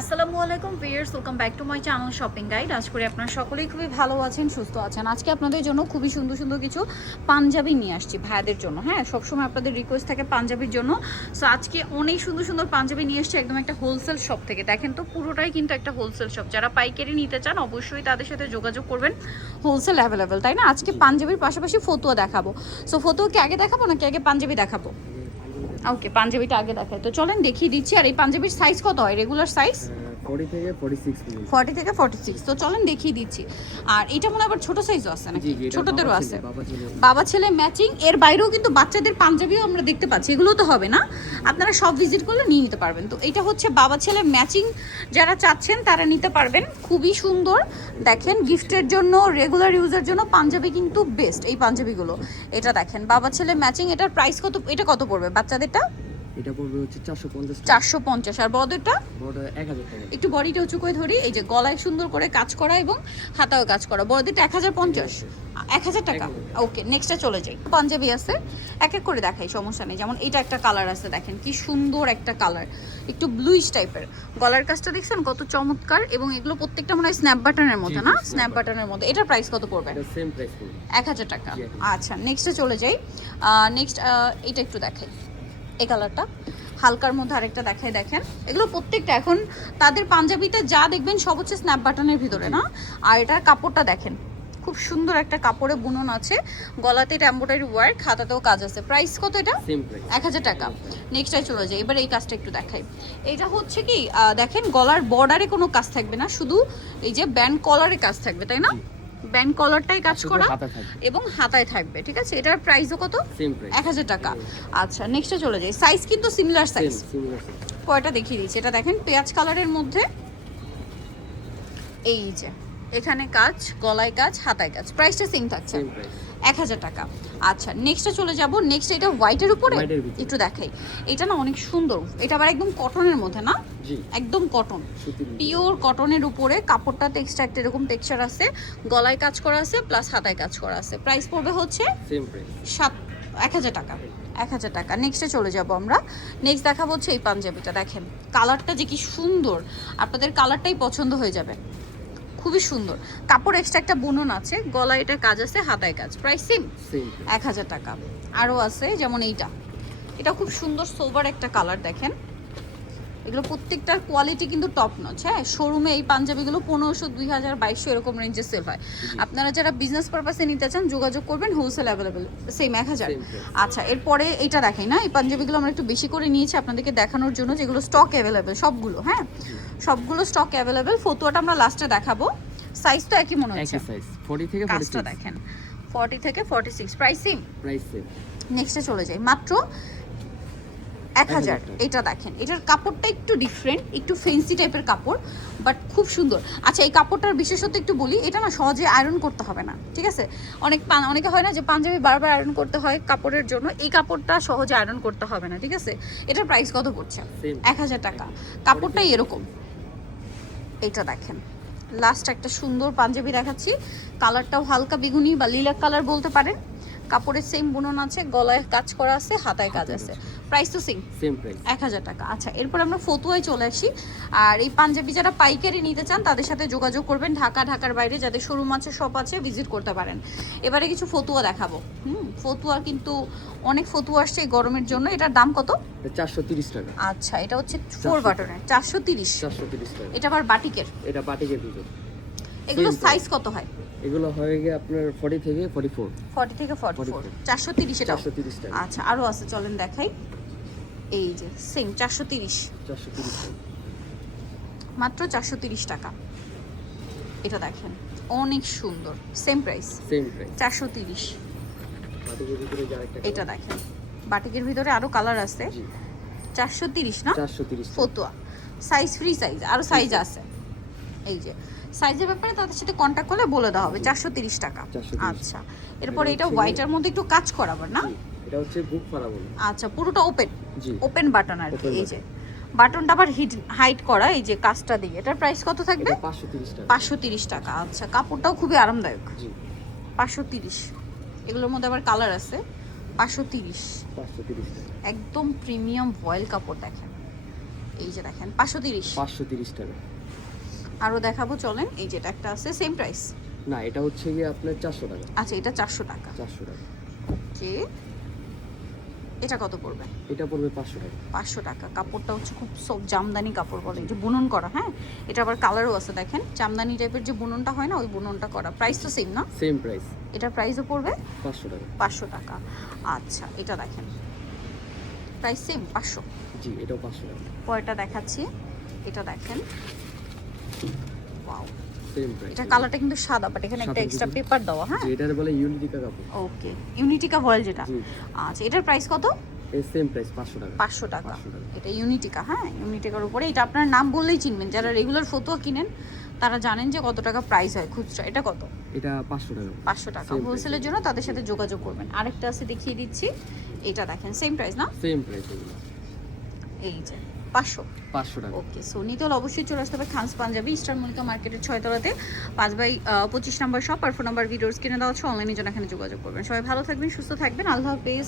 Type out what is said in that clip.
আসসালামু আলাইকুম viewers, welcome back to my channel shopping guide. আজ করে আপনারা সকলেই খুবই ভালো আছেন, সুস্থ আছেন। আজকে আপনাদের জন্য খুবই সুন্দর সুন্দর কিছু পাঞ্জাবি নিয়ে আসছি ভাইয়াদের জন্য। হ্যাঁ, সবসময় আপনাদের রিকোয়েস্ট থাকে পাঞ্জাবির জন্য। সো আজকে অনেক সুন্দর সুন্দর পাঞ্জাবি নিয়ে আসছি একদম একটা হোলসেল শপ থেকে। দেখেন তো, পুরোটাই কিন্তু একটা হোলসেল শপ। যারা পাইকারি নিতে চান অবশ্যই তাদের সাথে যোগাযোগ করবেন। হোলসেল অ্যাভেলেবেল, তাই না? আজকে পাঞ্জাবির পাশাপাশি ফতুয়া দেখাবো। সো ফতুয়া কি আগে দেখাবো নাকি আগে পাঞ্জাবি দেখাবো? ওকে, পাঞ্জাবিটা আগে দেখাই। তো চলেন দেখিয়ে দিচ্ছি। আর এই পাঞ্জাবির সাইজ কত হয়? রেগুলার সাইজ 40 থেকে 46 পর্যন্ত। 40 থেকে 46। তো চলেন দেখিয়ে দিচ্ছি। আর এটা মনে আবার ছোট সাইজও আছে নাকি? ছোটদেরও আছে। বাবা ছেলে ম্যাচিং। এর বাইরেও কিন্তু বাচ্চাদের পাঞ্জাবিও আমরা দেখতে পাচ্ছি। এগুলো তো হবে না, আপনারা সব ভিজিট করলে নিয়ে নিতে পারবেন। তো এটা হচ্ছে বাবা ছেলে ম্যাচিং, যারা চাচ্ছেন তারা নিতে পারবেন। খুবই সুন্দর। দেখেন, গিফটের জন্য, রেগুলার ইউজের জন্য পাঞ্জাবি কিন্তু বেস্ট এই পাঞ্জাবিগুলো। এটা দেখেন বাবা ছেলে ম্যাচিং। এটার প্রাইস কত? এটা কত পড়বে বাচ্চাদেরটা? এটা পড়বে হচ্ছে 450 টাকা। 450। আর বড়দেরটা? বড় 1000 টাকা। একটু বডিটা উঁচু করে ধরি। এই যে গলায় সুন্দর করে কাজ করা এবং হাতাও কাজ করা। বড়দেরটা 1050। 1000 টাকা। ওকে, নেক্সটে চলে যাই। পাঞ্জাবি আছে, এক এক করে দেখাই, সমস্যা নেই। যেমন এটা একটা কালার আছে, দেখেন কি সুন্দর একটা কালার, একটু ব্লুইশ টাইপের। গলার কাজটা দেখছেন কত চমৎকার। এবং এগুলো প্রত্যেকটা মনে হয় স্ন্যাপ বাটনের মধ্যে, না? স্ন্যাপ বাটনের মধ্যে। এটার প্রাইস কত পড়বে? এটা সেম প্রাইস পড়বে 1000 টাকা। আচ্ছা, নেক্সটে চলে যাই। নেক্সট এটা একটু দেখাই, এই কালারটা হালকার মধ্যে আরেকটা দেখাই। দেখেন এগুলো প্রত্যেকটা এখন তাদের পাঞ্জাবিতে যা দেখবেন সব হচ্ছে স্ন্যাপ বাটনের ভিতরে, না? আর এটার কাপড়টা দেখেন, খুব সুন্দর একটা কাপড়ে বুনন আছে। গলাতে এটা এমব্রয়ডারি ওয়ার্ক, হাতাতেও কাজ আছে। প্রাইস কত এটা? সেম প্রাইস 1000 টাকা। নেক্সটে চলে যাই। এবার এই কাজটা একটু দেখাই। এটা হচ্ছে কি, দেখেন গলার বর্ডারে কোনো কাজ থাকবে না, শুধু এই যে ব্যান্ড কলারে কাজ থাকবে, তাই না? ব্যান্ড কলারটাই কাজ করা এবং হাতায় থাকবে। ঠিক আছে, এটার প্রাইসও কত? সেম প্রাইস 1000 টাকা। আচ্ছা, নেক্সটে চলে যাই। সাইজ কিন্তু সিমিলার সাইজ। সিমিলার কয়টা দেখিয়ে দিচ্ছি। এটা দেখেন পেঁয়াজ কালারের মধ্যে, এই যে এখানে কাজ, গলায় কাজ, হাতায় কাজ। প্রাইসটা সেম থাকছে, 1000 টাকা। আচ্ছা, নেক্সটে চলে যাব। নেক্সট এটা হোয়াইটের উপরে একটু দেখাই। এটা না অনেক সুন্দর। এটা আবার একদম কটনের মধ্যে, না? জি, একদম কটন, পিওর কটনের উপরে। কাপড়টাতে এক্সট্রা একটা এরকম টেক্সচার আছে, গলায় কাজ করা আছে প্লাস হাতায় কাজ করা আছে। প্রাইস পড়বে হচ্ছে সেম প্রাইস 1000 টাকা। 1000 টাকা। নেক্সটে চলে যাব আমরা। নেক্সট দেখাবো হচ্ছে এই পাঞ্জাবিটা। দেখেন কালারটা যে কি সুন্দর, আপনাদের কালারটাই পছন্দ হয়ে যাবে। খুবই সুন্দর কাপড়, এক্সট্রা একটা বুনন আছে, গলায় এটা কাজ আছে, হাতায় কাজ। প্রাইস সেম 1000 টাকা। আরও আছে যেমন এইটা, এটা খুব সুন্দর সোবার একটা কালার। দেখেন এগুলো প্রত্যেকটার কোয়ালিটি কিন্তু টপ নচ। হ্যাঁ, শোরুমে এই পাঞ্জাবিগুলো 1500, 2000, 2200 এরকম রেঞ্জে সেল হয়। আপনারা যারা বিজনেস পারপাসে নিতে চান যোগাযোগ করবেন, হোলসেল অ্যাভেলেবেল, সেম 1000। আচ্ছা, এরপরে এইটা দেখাই না। এই পাঞ্জাবিগুলো আমরা একটু বেশি করে নিয়েছি আপনাদেরকে দেখানোর জন্য, যেগুলো স্টক অ্যাভেলেবেল সবগুলো। হ্যাঁ, সবগুলো স্টক অ্যাভেলেবেল। ফতুয়াটা আমরা লাস্টে দেখাবো। সাইজ তো একই মনে হচ্ছে, একই সাইজ 40 থেকে 46। দেখেন 40 থেকে 46। Price same. নেক্সটে চলে যাই। মাত্র 1000। এটা দেখেন, এটার কাপড়টা একটু ডিফারেন্ট, একটু ফেন্সি টাইপের কাপড়, বাট খুব সুন্দর। আচ্ছা, এই কাপড়টার বিশেষত্ব একটু বলি। এটা না সহজে আয়রন করতে হবে না, ঠিক আছে? অনেকে হয় না যে পাঞ্জাবি বারবার আয়রন করতে হয় কাপড়ের জন্য, এই কাপড়টা সহজে আয়রন করতে হবে না, ঠিক আছে? এটার প্রাইস কত পড়ছে? 1000 টাকা। কাপড়টাই এরকম। এটা দেখেন, লাস্ট একটা সুন্দর পাঞ্জাবি দেখাচ্ছি। কালারটাও হালকা বেগুনি বা লিলাক কালার বলতে পারেন। কাপড়ের সেম বুনন আছে, গলায় কাজ করা আছে, হাতায় কাজ আছে। প্রাইস তো সেম 1000 টাকা। আচ্ছা, এরপর আমরা ফতুয়ায় চলে আসি। আর এই পাঞ্জাবি যারা পাইকারি নিতে চান তাদের সাথে যোগাযোগ করবেন। ঢাকার বাইরে যাদের শোরুম আছে, শপ আছে, ভিজিট করতে পারেন। এবারে কিছু ফতুয়া দেখাবো। ফতুয়া কিন্তু অনেক ফতুয়া আসছে এই গরমের জন্য। এটার দাম কত? 430 টাকা। আচ্ছা, এটা হচ্ছে 4 বাটনের 430 টাকা। এটা আবার বাটিকের। এটা বাটিকের ভিতর। এগুলো সাইজ কত হয়? এগুলো হয়ে গিয়ে আপনার 40 থেকে 44। 40 থেকে 44। 430 এটা। 430 টাকা। আচ্ছা, আরো আছে, চলেন দেখাই। এই যে সেম 430 টাকা। মাত্র 430 টাকা। এটা দেখেন অনেক সুন্দর, সেম প্রাইস 430। বাটিকের ভিতরে আরেকটা এটা দেখেন, বাটিকের ভিতরে আরো কালার আছে। 430 না? 430 ফতুয়া সাইজ, ফ্রি সাইজ, আরো সাইজ আছে। এই যে সাইজের ব্যাপারে তাদের সাথে কন্ট্যাক্ট করলে বলে দেওয়া হবে। 430 টাকা। আচ্ছা, এরপর এটা হোয়াইটের মধ্যে একটু কাজ করাবার, না? এটা হচ্ছে বুক করা বলে। আচ্ছা, পুরোটা ওপেন, জি, ওপেন বাটন আর কি। এই যে বাটনটা আবার হাইট করা, এই যে কাজটা দিয়ে। এটার প্রাইস কত থাকবে? 530 টাকা। 530 টাকা। আচ্ছা, কাপড়টাও খুবই আরামদায়ক। জি, 530। এগুলোর মধ্যে আবার কালার আছে। 530 530 টাকা। একদম প্রিমিয়াম ভয়েল কাপড়। দেখেন এই যে দেখেন 530। 530 টাকা। আরও দেখাবো চলেন, এই যেটা একটা আছে সেম প্রাইস। না, এটা হচ্ছে গিয়ে আপনার 400 টাকা। আচ্ছা এটা 400 টাকা। 400 টাকা। ওকে, এটা কত পড়বে? এটা পড়বে 500 টাকা। 500 টাকা। কাপড়টা হচ্ছে খুব সব জামদানি কাপড় বলে, এই যে বুনন করা। হ্যাঁ, এটা আবার কালারও আছে দেখেন, জামদানি টাইপের যে বুননটা হয় না, ওই বুননটা করা। প্রাইস তো সেম না? Same price. এটা প্রাইসও পড়বে 500 টাকা। 500 টাকা। আচ্ছা এটা দেখেন, প্রাইস সেম 500। জি, এটাও 500 টাকা। পরেরটা দেখাচ্ছি, এটা দেখেন, ওয়াও, সেম প্রাইস। এটা কালারটা কিন্তু সাদা, বাট এখানে একটা সাদা এক্সট্রা কিন্তু- পেপার দেওয়া। হ্যাঁ, জি, এটার বলে ইউনিটিকা কাপড়। ওকে, ইউনিটিকা ভয়েল যেটা। জি। আচ্ছা এটার প্রাইস কত? এই সেম প্রাইস 500 টাকা। 500 টাকা। 500 টাকা। এটা ইউনিটিকা। হ্যাঁ, ইউনিটিকার উপরে এটা আপনার নাম বললেই চিনবেন, যারা রেগুলার ফতুয়া কিনেন তারা জানেন যে কত টাকা প্রাইস হয় খুচরা। এটা কত? এটা 500 টাকা। 500 টাকা। Same price. হোলসেলের জন্য তাদের সাথে যোগাযোগ করবেন। আরেকটা আছে দেখিয়ে দিচ্ছি, এটা দেখেন সেম প্রাইস না? সেম প্রাইস এগুলো। এই যে 500। 500 টাকা। ওকে, সো নিতে হলে অবশ্যই চলে আসতে হবে খানস পাঞ্জাবি, ইস্টার্ন মল্লিকা মার্কেটের 6 তলাতে 5/25 নম্বর শপ। আর ফোন নাম্বার ভিডিওস কিনে দেওয়া হচ্ছে, অনলাইনের জন্য এখানে যোগাযোগ করবেন। সবাই ভালো থাকবেন, সুস্থ থাকবেন, আল্লাহ হাফেজ।